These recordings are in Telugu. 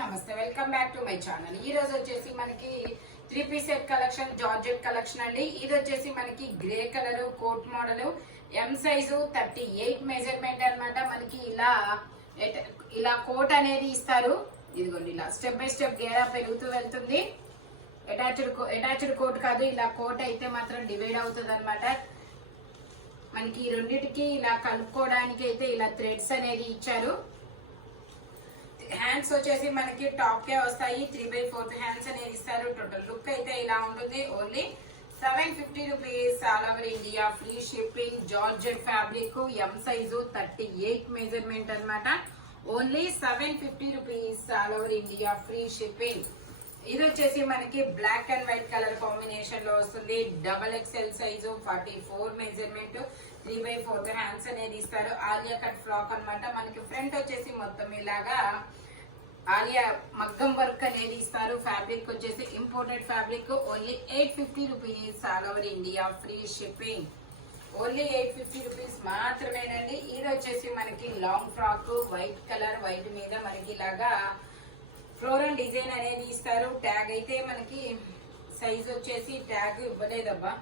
నమస్తే welcome back to my channel. ఈ రోజు వచ్చేసి మనకి 3 piece set collection georgette collection అండి. ఇది వచ్చేసి మనకి grey colour coat model M size 38 measurement అన్నమాట. మనకి ఇలా కోట్ అనేది ఇస్తారు. ఇదిగోండి ఇలా స్టెప్ బై స్టెప్ గేరా పెరుగుతూ వెళ్తుంది. అటాచ్డ్ కోట్ కాదు, ఇలా కోట్ అయితే మాత్రం డివైడ్ అవుతుంది అనమాట. మనకి ఈ రెండింటికి ఇలా కలుపుకోవడానికి అయితే ఇలా థ్రెడ్స్ అనేది ఇచ్చారు. హ్యాండ్స్ వచ్చేసి మనకి టాప్ కే వస్తాయి. 3/4 హ్యాండ్స్ అనేది ఇస్తారు. టోటల్ లుక్ అయితే ఇలా ఉంటుంది. Only 750 rupees all over India, free shipping. Georgette fabric M size 38 measurement అన్నమాట. ఓన్లీ 750 rupees all over India, free shipping. ఇది వచ్చేసి మనకి black and white colour combination లో వస్తుంది. XXL సైజు 44 మెజర్మెంట్, 3/4 హ్యాండ్స్ అనేది ఇస్తారు. ఆలియా కట్ ఫ్లాక్ అన్నమాట. మనకి ఫ్రంట్ వచ్చేసి మొత్తం ఇలాగా ఆలియా మగ్గం వర్క్ అనేది ఇస్తారు. ఫ్యాబ్రిక్ వచ్చేసి imported fabric. Only 850 rupees all over India, free shipping. Only 850 rupees మాత్రమేనండి. ఇది వచ్చేసి మనకి long frock white colour, white మీద మనకి ఇలాగా ఫ్లోరల్ డిజైన్ అనేది ఇస్తారు. ట్యాగ్ అయితే మనకి సైజ్ వచ్చేసి ట్యాగ్ ఇవ్వలేదబ్బా,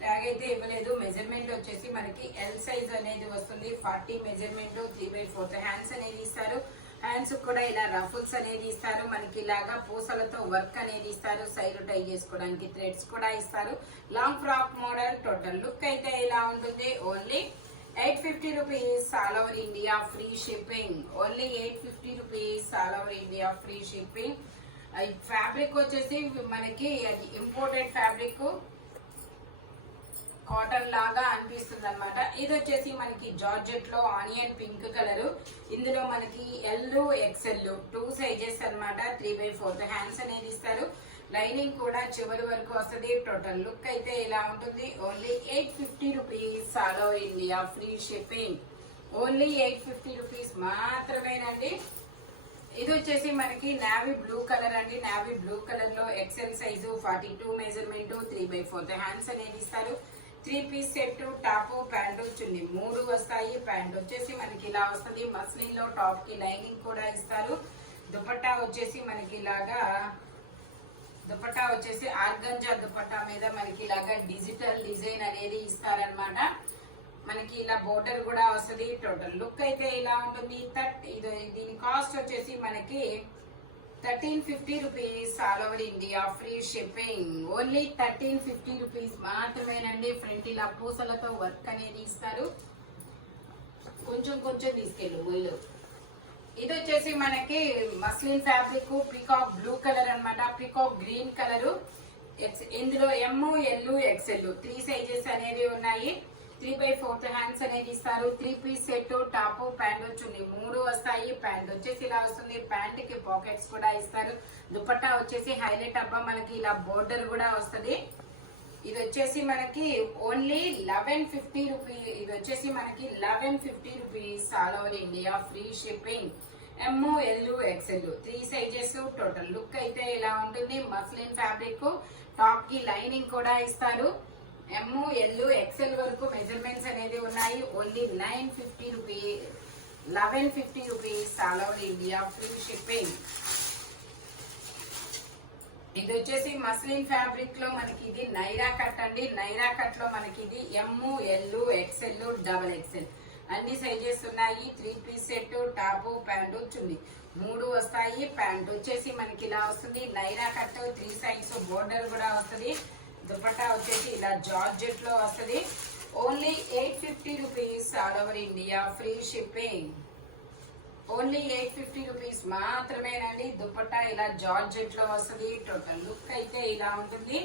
ట్యాగ్ అయితే ఇవ్వలేదు. మెజర్మెంట్ వచ్చేసి మనకి ఎల్ సైజ్ అనేది వస్తుంది. 40 మెజర్మెంట్, 3/4 హ్యాండ్స్ అనేది ఇస్తారు. హ్యాండ్స్ కూడా ఇలా రఫుల్స్ అనేది ఇస్తారు. మనకి ఇలాగా పూసలతో వర్క్ అనేది ఇస్తారు. సైడ్ టై చేసుకోవడానికి థ్రెడ్స్ కూడా ఇస్తారు. Long frock model. Total look అయితే ఇలా ఉంటుంది. Only 850 rupees all over India, free shipping. Only 850 rupees all over India, free shipping. Fabric వచ్చేసి మనకి ఇంపోర్టెడ్ ఫ్యాబ్రిక్, కాటన్ లాగా అనిపిస్తుంది అనమాట. ఇది వచ్చేసి మనకి జార్జెట్ లో ఆనియన్ పింక్ కలర్. ఇందులో మనకి ఎల్ XL 2 సైజెస్ అన్నమాట. 3/4 హ్యాండ్స్ అనేది ఇస్తారు. లైనింగ్ కూడా చివరి వరకు వస్తుంది. టోటల్ లుక్ అయితే ఇలా ఉంటుంది. Only 850 rupees all over India, free shipping. Only 850 rupees మాత్రమేనండి. ఇది వచ్చేసి మనకి నావీ బ్లూ కలర్ అండి. నావీ బ్లూ కలర్ లో XL సైజు 42 మెజర్మెంట్, 3/4 హ్యాండ్స్ అనేది ఇస్తారు. 3 piece set top, pant, chunni 3 వస్తాయి. ప్యాంట్ వచ్చేసి మనకి ఇలా వస్తుంది. మస్లిన్ లో టాప్ కి లైనింగ్ కూడా ఇస్తారు. దుపట్టా వచ్చేసి మనకి ఇలాగా దుపట్టా వచ్చేసి ఆర్గంజా దుపట్టా మీద మనకి ఇలాగా డిజిటల్ డిజైన్ అనేది ఇస్తారనమాట. మనకి ఇలా బోర్డర్ కూడా వస్తుంది. టోటల్ లుక్ అయితే ఇలా ఉంటుంది. దీని కాస్ట్ వచ్చేసి మనకి 1350 rupees all over India, free shipping. Only 1350 rupees మాత్రమేనండి. ఫ్రంట్ ఇలా పూసలతో వర్క్ అనేది ఇస్తారు. కొంచెం తీసుకెళ్ళు మొయ్యలు. ఇది వచ్చేసి మనకి muslin fabric, peacock blue colour అన్నమాట. Peacock green colour. ఇందులో ఎం, ఎల్, XL 3 సైజెస్ అనేవి ఉన్నాయి. 3/4 హ్యాండ్స్ అనేది ఇస్తారు. 3 piece set top, pant chunni 3 వస్తాయి. ప్యాంట్ వచ్చేసి ఇలా వస్తుంది. ప్యాంట్ కి పాకెట్స్ కూడా ఇస్తారు. దుపట్టా వచ్చేసి హైలైట్ అబ్బా మనకి ఇలా బోర్డర్ కూడా వస్తుంది. ఇది వచ్చేసి మనకి ఓన్లీ 1150 రూపీస్. ఇది వచ్చేసి మనకి 1150 rupees all over India, free shipping. M, L, XL 3 sizes. Total look అయితే ఇలా ఉంటుంది. మస్లిన్ ఫ్యాబ్రిక్, టాప్ కి లైనింగ్ కూడా ఇస్తారు. ఎం, ఎల్, XL వరకు మెజర్మెంట్స్ అనేది ఉన్నాయి. Only 950 rupees, 1150 rupees all over India, free shipping. ఇది వచ్చేసి మస్లిన్ ఫ్యాబ్రిక్ లో మనకి ఇది నైరా కట్ అండి. నైరా కట్ లో మనకి ఇది ఎం, ఎల్, XL, XXL అన్ని సైజెస్ ఉన్నాయి. 3 piece set top, pant, chunni 3 వస్తాయి. ప్యాంట్ వచ్చేసి మనకి ఇలా వస్తుంది. నైరా కట్ 3 సైడ్స్ బోర్డర్ కూడా వస్తుంది. దుపట్టా వచ్చేసి ఇలా జార్జెట్ లో వస్తుంది. Only 850 rupees all over India, free shipping. Only 850 rupees మాత్రమేనండి. దుపట్టా ఇలా జార్జెట్ లో వస్తుంది. టోటల్ లుక్ అయితే ఇలా ఉంటుంది.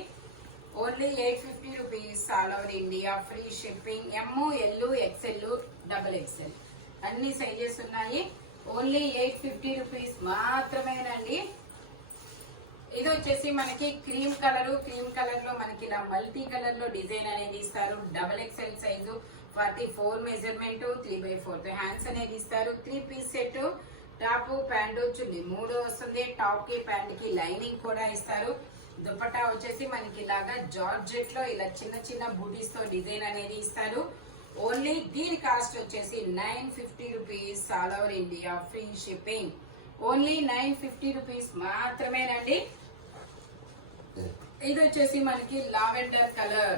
Only 850 rupees all over India, free shipping. M, L, XL, XXL అన్ని సైజెస్ ఉన్నాయి. ఓన్లీ 850 రూపీస్ మాత్రమేనండి. ఇది వచ్చేసి మనకి క్రీమ్ కలర్. క్రీమ్ కలర్ లో మనకి ఇలా మల్టీ కలర్ లో డిజైన్ అనేది ఇస్తారు. XXL సైజు 44 మెజర్మెంట్, 3/4 హ్యాండ్స్ అనేది ఇస్తారు. 3 piece set top, pant, chunni 3 వస్తుంది. టాప్ కి ప్యాంట్ కి లైనింగ్ కూడా ఇస్తారు. దుపట్టా వచ్చేసి మనకి ఇలాగా జార్జెట్ లో ఇలా చిన్న బూటీస్ తో డిజైన్ అనేది ఇస్తారు. ఓన్లీ దీని కాస్ట్ వచ్చేసి 950 rupees all over India, free shipping. Only 950 rupees మాత్రమేనండి. ఇది వచ్చేసి మనకి లావెండర్ కలర్.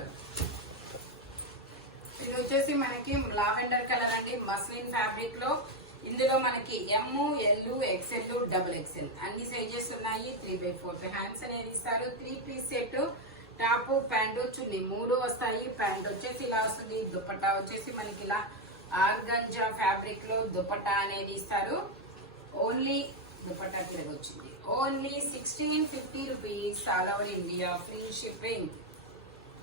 ఇది వచ్చేసి మనకి లావెండర్ కలర్ అండి, మస్లిన్ ఫ్యాబ్రిక్ లో. ఇందులో మనకి M, L, XL, double XL అన్ని సైజెస్ ఉన్నాయి. 3/4 హ్యాండ్స్ అనేది ఇస్తారు. 3 piece set, top, pant, chunni 3 వస్తాయి. ప్యాంట్ వచ్చేసి ఇలా వస్తుంది. దుపట్టా వచ్చేసి మనకి ఇలా ఆర్గంజా ఫ్యాబ్రిక్ లో దుపట్టా అనేది ఇస్తారు. ఓన్లీ దుపట్టా తిరిగి వచ్చింది. Only 1650 rupees all over India, free shipping.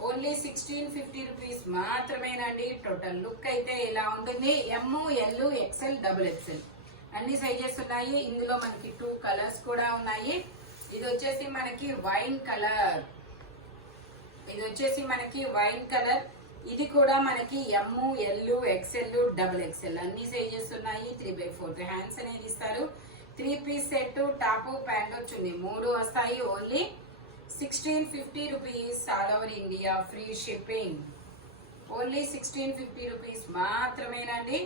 Only 1650 rupees మాత్రమేనండి. టోటల్ లుక్ అయితే ఇలా ఉంటుంది. M, L, XL, double XL అన్ని సైజెస్ ఉన్నాయి. ఇందులో మనకి 2 కలర్స్ కూడా ఉన్నాయి. ఇది వచ్చేసి మనకి వైన్ కలర్. ఇది వచ్చేసి మనకి వైన్ కలర్. ఇది కూడా మనకి M, L, XL, double XL అన్ని సైజెస్ ఉన్నాయి. 3/4 హ్యాండ్స్ అనేది ఇస్తారు. 3 piece set, top, pant, chunni 3 వస్తాయి. Only 1650 rupees all over India, free shipping. Only 1650 rupees మాత్రమేనండి.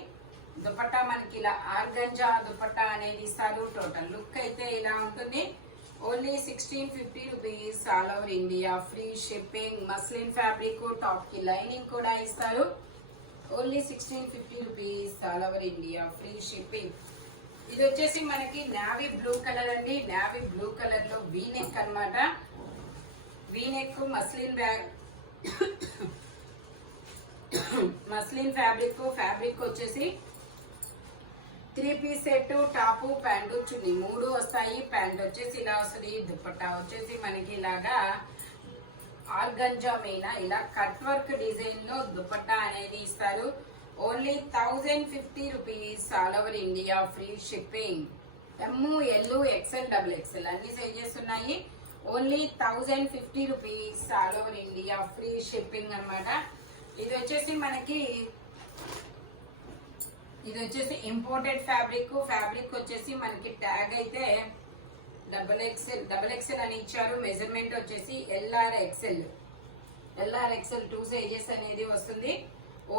దుపట్టా మనకి ఇలా ఆర్గంజా దుపట్టా అనేది ఇస్తారు. టోటల్ లుక్ అయితే ఇలా ఉంటుంది. Only 1650 rupees all over India, free shipping. Muslin fabric, top కి లైనింగ్ కూడా ఇస్తారు. Only 1650 rupees all over India, free shipping. ఇది వచ్చేసి మనకి నావీ బ్లూ కలర్ అండి. నావీ బ్లూ కలర్ లో వీ నెక్ అన్నమాట. V-neck muslin bag, muslin fabric వచ్చేసి 3 piece set, top, pant, chunni 3 వస్తాయి. ప్యాంట్ వచ్చేసి ఇలా వస్తుంది. దుపట్టా వచ్చేసి మనకి ఇలాగా ఆర్గంజా మీద ఇలా కట్ వర్క్ డిజైన్ లో దుపట్టా అనేది ఇస్తారు. Only 1050 rupees all over India, free shipping. M, L, XL, double XL అన్ని సైజెస్ ఉన్నాయి. Only 1050 rupees all over India, free shipping అన్నమాట. ఇది వచ్చేసి ఇంపోర్టెడ్ ఫ్యాబ్రిక్ వచ్చేసి మనకి ట్యాగ్ అయితే డబుల్ ఎక్స్ఎల్ అని ఇచ్చారు. మెజర్మెంట్ వచ్చేసి ఎల్ఆర్ ఎక్స్ఎల్ 2 సైజెస్ అనేది వస్తుంది.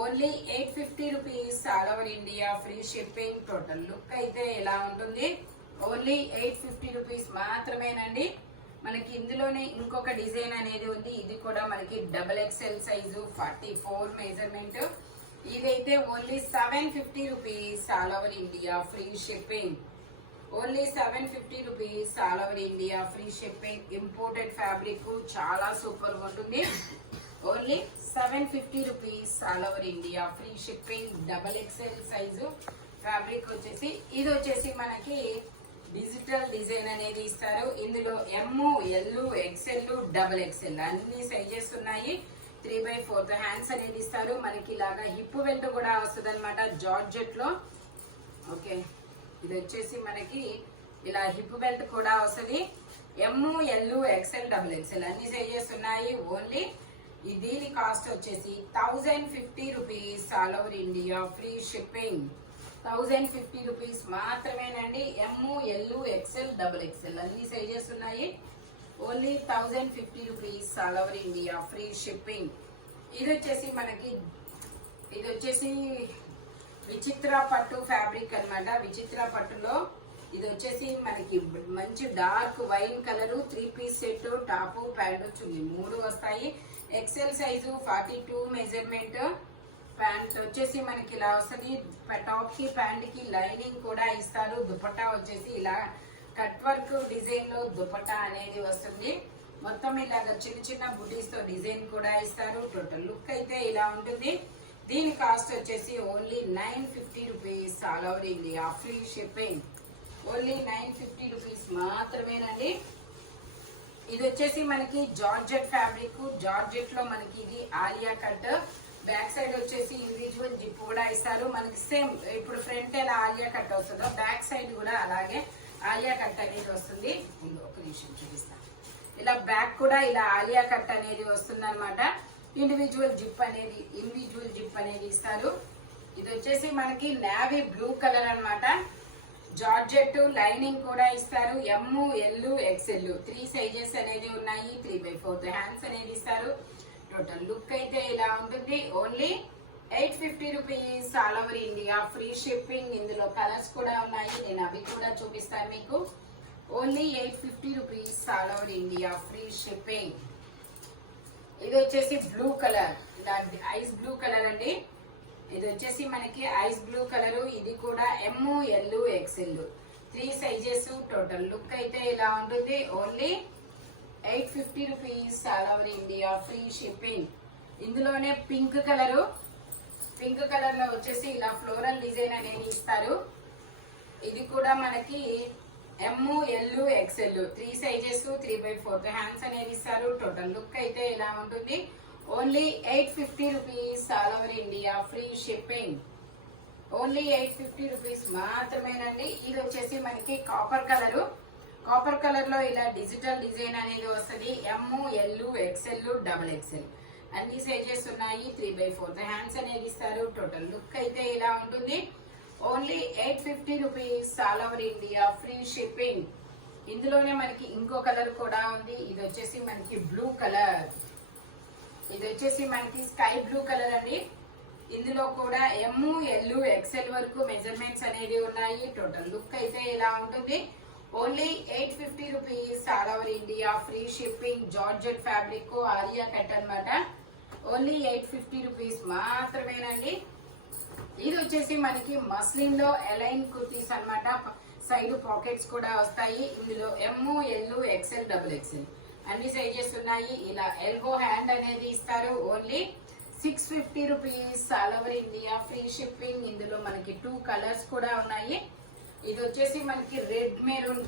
Only 850 rupees all over India, free shipping. Total look అయితే ఇలా ఉంటుంది. ఓన్లీ 850 రూపీస్ మాత్రమేనండి. మనకి ఇందులోనే ఇంకొక డిజైన్ అనేది ఉంది. ఇది కూడా మనకి డబుల్ ఎక్స్ఎల్ సైజు, 44 మెజర్మెంట్. ఇదైతే only 750 rupees all over India, free shipping. Only 750 rupees all over India, free shipping. Imported fabric చాలా సూపర్ ఉంటుంది. Only 750 rupees all over India, free shipping. Double XL size fabric వచ్చేసి ఇది వచ్చేసి మనకి డిజిటల్ డిజైన్ అనేది ఇస్తారు. ఇందులో ఎమ్, ఎల్, ఎక్స్ఎల్, డబుల్ ఎక్స్ఎల్ అన్ని సైజెస్ ఉన్నాయి. 3/4 హ్యాండ్స్ అనేది ఇస్తారు. మనకి ఇలాగా హిప్ బెల్ట్ కూడా వస్తుంది అనమాట జార్జెట్ లో. ఓకే, ఇది వచ్చేసి మనకి ఇలా హిప్ బెల్ట్ కూడా వస్తుంది. M, L, XL, double XL అన్ని సైజెస్ ఉన్నాయి. ఓన్లీ దీని కాస్ట్ వచ్చేసి 1050 rupees all over India, free shipping. 1050 rupees మాత్రమేనండి. M, L, XL, double XL అన్ని సైజెస్ ఉన్నాయి. Only 1050 rupees all over India, free shipping. ఇది వచ్చేసి విచిత్ర పట్టు ఫ్యాబ్రిక్ అన్నమాట. విచిత్ర పట్టులో ఇది వచ్చేసి మనకి మంచి dark wine colour. 3 piece set, top, pant, chunni 3 వస్తాయి. XL size, 42 measurement. ప్యాంట్ వచ్చేసి మనకి ఇలా వస్తుంది. టాప్ కి ప్యాంట్ కి లైనింగ్ కూడా ఇస్తారు. దుపట్టా వచ్చేసి ఇలా కట్ వర్క్ డిజైన్ లో దుపట్టా అనేది వస్తుంది. మొత్తం ఇలాగ చిన్న చిన్న బుటీస్ తో డిజైన్ కూడా ఇస్తారు. టోటల్ లుక్ అయితే ఇలా ఉంటుంది. దీని కాస్ట్ వచ్చేసి only 950 rupees all over India, free shipping. Only 950 rupees మాత్రమేనండి. ఇది వచ్చేసి మనకి జార్జెట్ ఫ్యాబ్రిక్. జార్జెట్ లో మనకి ఇది ఆలియా కట్. బ్యాక్ సైడ్ వచ్చేసి ఇండివిజువల్ జిప్ కూడా ఇస్తారు. మనకి సేమ్ ఇప్పుడు ఫ్రంట్ ఎలా ఆలియా కట్ వస్తుందో బ్యాక్ సైడ్ కూడా అలాగే ఆలియా కట్ అనేది వస్తుంది. ఒక నిమిషం చూపిస్తాను. ఇలా బ్యాక్ కూడా ఇలా ఆలియా కట్ అనేది వస్తుంది అనమాట. ఇండివిజువల్ జిప్ అనేది ఇస్తారు. ఇది వచ్చేసి మనకి నావీ బ్లూ కలర్ అన్నమాట. జార్జెట్ లైనింగ్ కూడా ఇస్తారు. ఎమ్, ఎల్, ఎక్స్ఎల్ 3 సైజెస్ అనేది ఉన్నాయి. 3/4 హ్యాండ్స్ అనేది ఇస్తారు. టోటల్ లుక్ అయితే ఇలా ఉంటుంది. Only 850 rupees all over India free shipping. ఇందులో కలర్స్ కూడా ఉన్నాయి, నేను అవి కూడా చూపిస్తాను మీకు. Only 850 rupees all over India free shipping. ఇది వచ్చేసి blue colour, ice blue colour అండి. ఇది వచ్చేసి మనకి ఐస్ బ్లూ కలర్. ఇది కూడా M, L, XL 3 sizes. Total look అయితే ఇలా ఉంటుంది. Only 850 rupees all over India free shipping. ఇందులోనే పింక్ కలర్ లో వచ్చేసి ఇలా ఫ్లోరల్ డిజైన్ అనేది ఇస్తారు. ఇది కూడా మనకి M, L, XL 3 sizes 3/4 hands అనేది ఇస్తారు. టోటల్ లుక్ అయితే ఇలా ఉంటుంది. Only 850 rupees all over India free shipping. Only 850 rupees మాత్రమేనండి. ఇది వచ్చేసి మనకి కాపర్ కలర్ లో ఇలా డిజిటల్ డిజైన్ అనేది వస్తుంది. M, L, XL, double XL అన్ని సైజెస్ ఉన్నాయి. 3/4 హ్యాండ్స్ అనేది ఇస్తారు. టోటల్ లుక్ అయితే ఇలా ఉంటుంది. Only 850 rupees all over India free shipping. ఇందులోనే మనకి ఇంకో కలర్ కూడా ఉంది. ఇది వచ్చేసి మనకి బ్లూ కలర్. ఇది వచ్చేసి మనకి స్కై బ్లూ కలర్ అండి. ఇందులో కూడా ఎమ్, ఎల్, ఎక్స్ఎల్ వరకు మెజర్మెంట్స్ అనేది ఉన్నాయి. టోటల్ లుక్ అయితే ఇలా ఉంటుంది. Only 850 rupees all over India free shipping. Georgette fabric Alia cut అన్నమాట. ఓన్లీ 850 రూపీస్ మాత్రమేనండి. ఇది వచ్చేసి మనకి మస్లిన్ లో ఎలైన్ కుర్తీస్ అన్నమాట. సైడ్ పాకెట్స్ కూడా వస్తాయి. ఇందులో ఎమ్, ఎల్, ఎక్స్ఎల్, డబుల్ ఎక్స్ఎల్ అన్ని సైజెస్ ఉన్నాయి. ఇలా ఎల్బో హ్యాండ్ అనేది ఇస్తారు. Only 650 rupees all over India free shipping. ఇందులో మనకి 2 కలర్స్ కూడా ఉన్నాయి. ఇది వచ్చేసి మనకి రెడ్ మెరూన్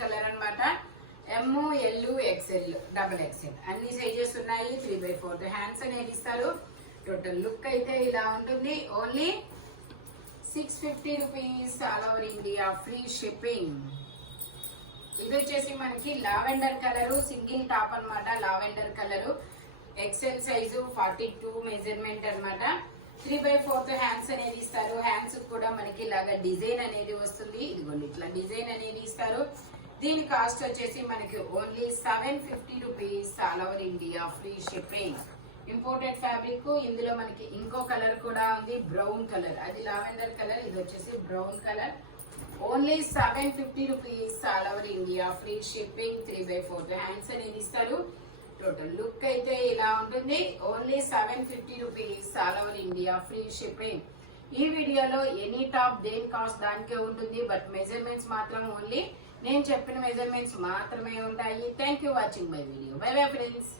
కలర్ అన్నమాట. ఎమ్, ఎల్, ఎక్స్ఎల్, డబుల్ ఎక్స్ఎల్ అన్ని సైజెస్ ఉన్నాయి. 3/4 హ్యాండ్స్ అనేది ఇస్తారు. టోటల్ లుక్ అయితే ఇలా ఉంటుంది. Only 650 rupees all over India free shipping. ఇది వచ్చేసి మనకి లావెండర్ కలర్ సింగిల్ టాప్ అన్నమాట. Lavender colour XL size 42 measurement అన్నమాట. 3/4 హ్యాండ్స్ అనేది ఇస్తారు. హ్యాండ్స్ కూడా మనకి ఇలాగా డిజైన్ అనేది వస్తుంది. ఇదిగోండి ఇట్లా డిజైన్ అనేది ఇస్తారు. దీని కాస్ట్ వచ్చేసి మనకి only 750 rupees all over India free shipping. Imported fabric. ఇందులో మనకి ఇంకో కలర్ కూడా ఉంది, బ్రౌన్ కలర్. అది లావెండర్ కలర్, ఇది వచ్చేసి brown colour. Only 750 rupees all over India free shipping. 3/4 hands అనేది ఇస్తారు. టోటల్ లుక్ అయితే ఇలా ఉంటుంది. Only 750 rupees all over India free shipping. ఈ వీడియోలో ఎనీ టాప్ దేని కాస్ట్ దానికే ఉంటుంది. బట్ మెజర్మెంట్స్ మాత్రం ఓన్లీ నేను చెప్పిన మెజర్మెంట్స్ మాత్రమే ఉంటాయి. Thank you watching my video. By bye friends.